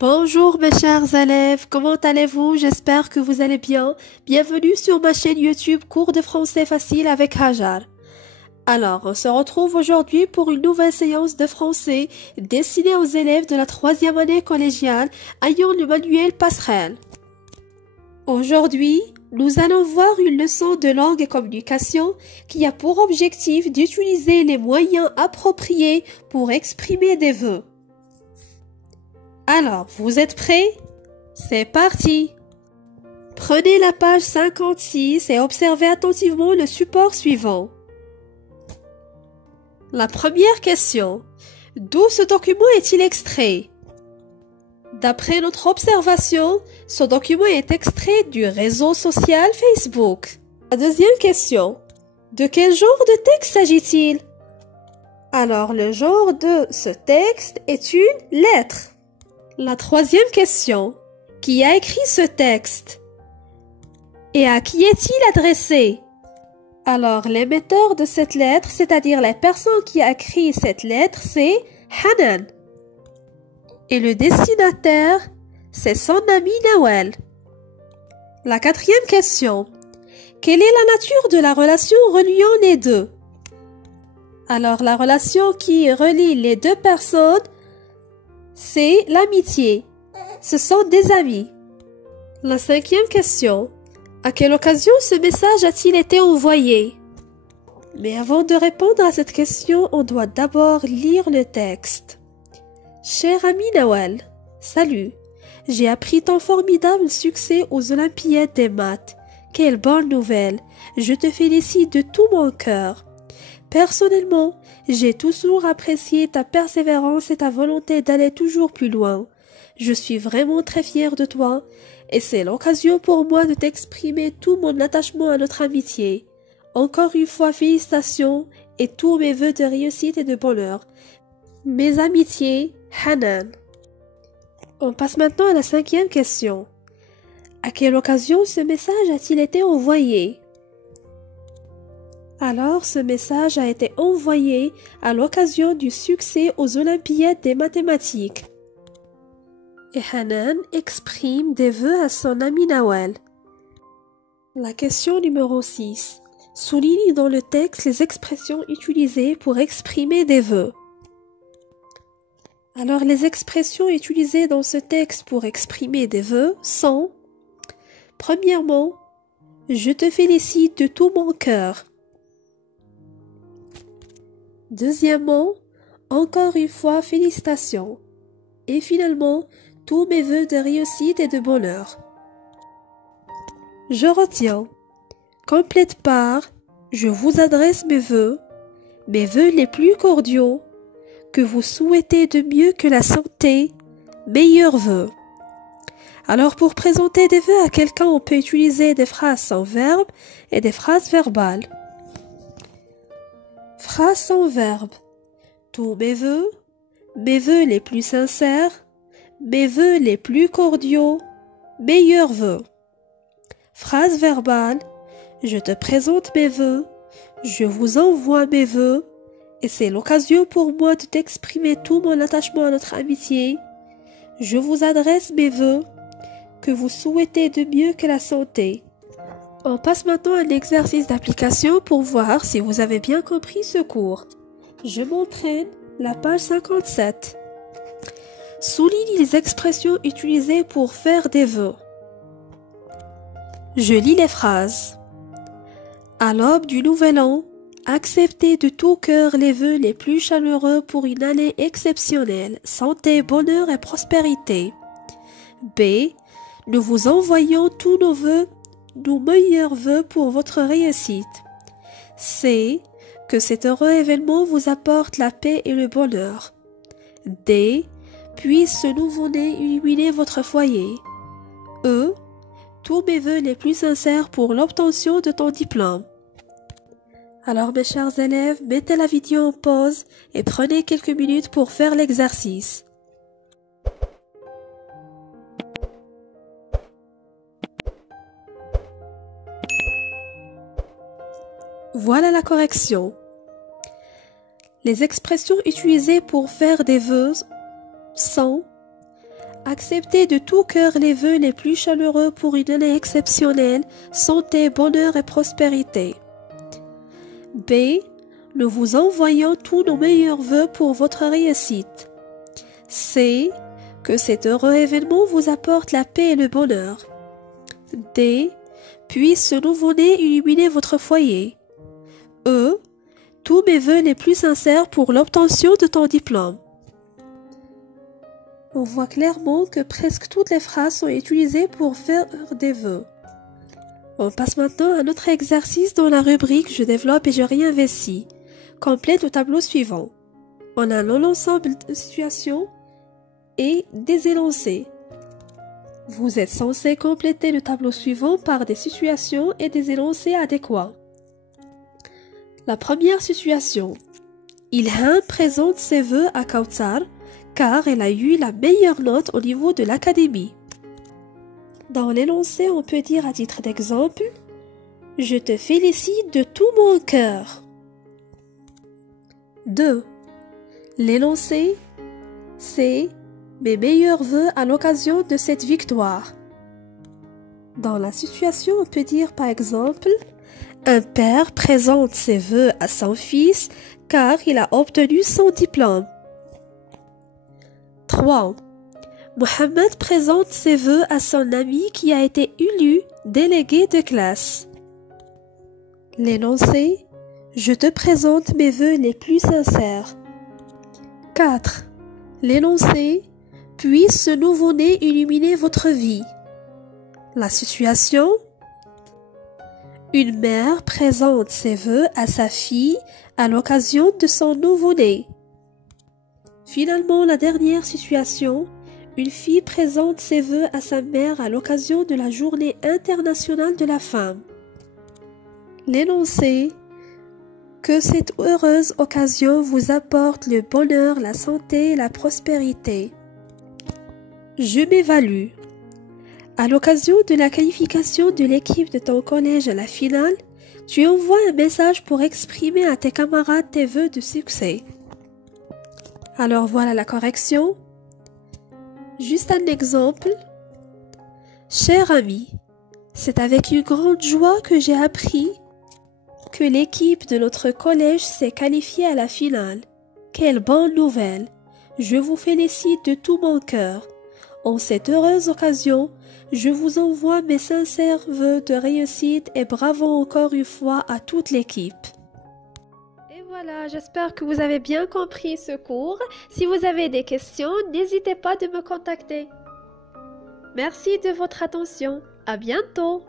Bonjour mes chers élèves, comment allez-vous? J'espère que vous allez bien. Bienvenue sur ma chaîne YouTube Cours de français facile avec Hajar. Alors, on se retrouve aujourd'hui pour une nouvelle séance de français destinée aux élèves de la troisième année collégiale ayant le manuel Passerelle. Aujourd'hui, nous allons voir une leçon de langue et communication qui a pour objectif d'utiliser les moyens appropriés pour exprimer des vœux. Alors, vous êtes prêts? C'est parti! Prenez la page 56 et observez attentivement le support suivant. La première question. D'où ce document est-il extrait? D'après notre observation, ce document est extrait du réseau social Facebook. La deuxième question. De quel genre de texte s'agit-il? Alors, le genre de ce texte est une lettre. La troisième question. Qui a écrit ce texte? Et à qui est-il adressé? Alors, l'émetteur de cette lettre, c'est-à-dire la personne qui a écrit cette lettre, c'est Hanan. Et le destinataire, c'est son ami Nawel. La quatrième question. Quelle est la nature de la relation reliant les deux? Alors, la relation qui relie les deux personnes, c'est l'amitié. Ce sont des amis. La cinquième question. À quelle occasion ce message a-t-il été envoyé? Mais avant de répondre à cette question, on doit d'abord lire le texte. Cher ami Nawel, salut. J'ai appris ton formidable succès aux Olympiades des maths. Quelle bonne nouvelle. Je te félicite de tout mon cœur. Personnellement, j'ai toujours apprécié ta persévérance et ta volonté d'aller toujours plus loin. Je suis vraiment très fière de toi et c'est l'occasion pour moi de t'exprimer tout mon attachement à notre amitié. Encore une fois, félicitations et tous mes vœux de réussite et de bonheur. Mes amitiés, Hanan. On passe maintenant à la cinquième question. À quelle occasion ce message a-t-il été envoyé? Alors, ce message a été envoyé à l'occasion du succès aux Olympiades des mathématiques. Et Hanan exprime des vœux à son ami Nawel. La question numéro 6. Souligne dans le texte les expressions utilisées pour exprimer des vœux. Alors, les expressions utilisées dans ce texte pour exprimer des vœux sont: premièrement, je te félicite de tout mon cœur. Deuxièmement, encore une fois, félicitations. Et finalement, tous mes vœux de réussite et de bonheur. Je retiens. Complète par: je vous adresse mes vœux les plus cordiaux, que vous souhaitez de mieux que la santé, meilleurs vœux. Alors, pour présenter des vœux à quelqu'un, on peut utiliser des phrases sans verbe et des phrases verbales. Phrase sans verbe. Tous mes vœux les plus sincères, mes vœux les plus cordiaux, meilleurs vœux. Phrase verbale. Je te présente mes vœux, je vous envoie mes vœux, et c'est l'occasion pour moi de t'exprimer tout mon attachement à notre amitié. Je vous adresse mes vœux, que vous souhaitez de mieux que la santé. On passe maintenant à un exercice d'application pour voir si vous avez bien compris ce cours. Je m'entraîne, la page 57. Souligne les expressions utilisées pour faire des vœux. Je lis les phrases. À l'aube du nouvel an, acceptez de tout cœur les vœux les plus chaleureux pour une année exceptionnelle, santé, bonheur et prospérité. B. Nous vous envoyons tous nos meilleurs vœux pour votre réussite. C. Que cet heureux événement vous apporte la paix et le bonheur. D. Puisse ce nouveau-né illuminer votre foyer. E. Tous mes vœux les plus sincères pour l'obtention de ton diplôme. Alors mes chers élèves, mettez la vidéo en pause et prenez quelques minutes pour faire l'exercice. Voilà la correction. Les expressions utilisées pour faire des vœux sont Acceptez de tout cœur les vœux les plus chaleureux pour une année exceptionnelle, santé, bonheur et prospérité. B. Nous vous envoyons tous nos meilleurs vœux pour votre réussite. C. Que cet heureux événement vous apporte la paix et le bonheur. D. Puisse ce nouveau-né illuminer votre foyer. E. Tous mes vœux les plus sincères pour l'obtention de ton diplôme. On voit clairement que presque toutes les phrases sont utilisées pour faire des vœux. On passe maintenant à notre exercice dans la rubrique « Je développe et je réinvestis ». Complète le tableau suivant. On a l'ensemble de situations et des énoncés. Vous êtes censé compléter le tableau suivant par des situations et des énoncés adéquats. La première situation. Ilham présente ses vœux à Kautsar car elle a eu la meilleure note au niveau de l'académie. Dans l'énoncé, on peut dire à titre d'exemple « Je te félicite de tout mon cœur ». 2. L'énoncé, c'est « Mes meilleurs vœux à l'occasion de cette victoire ». Dans la situation, on peut dire par exemple « Un père présente ses vœux à son fils car il a obtenu son diplôme ». 3. Mohamed présente ses vœux à son ami qui a été élu délégué de classe. L'énoncé, je te présente mes vœux les plus sincères. 4. L'énoncé, puisse ce nouveau-né illuminer votre vie. La situation, une mère présente ses vœux à sa fille à l'occasion de son nouveau-né. Finalement, la dernière situation, une fille présente ses vœux à sa mère à l'occasion de la Journée internationale de la femme. L'énoncé, que cette heureuse occasion vous apporte le bonheur, la santé et la prospérité. Je m'évalue. À l'occasion de la qualification de l'équipe de ton collège à la finale, tu envoies un message pour exprimer à tes camarades tes vœux de succès. Alors voilà la correction. Juste un exemple. Cher ami, c'est avec une grande joie que j'ai appris que l'équipe de notre collège s'est qualifiée à la finale. Quelle bonne nouvelle! Je vous félicite de tout mon cœur. En cette heureuse occasion, je vous envoie mes sincères vœux de réussite et bravo encore une fois à toute l'équipe. Et voilà, j'espère que vous avez bien compris ce cours. Si vous avez des questions, n'hésitez pas de me contacter. Merci de votre attention. À bientôt.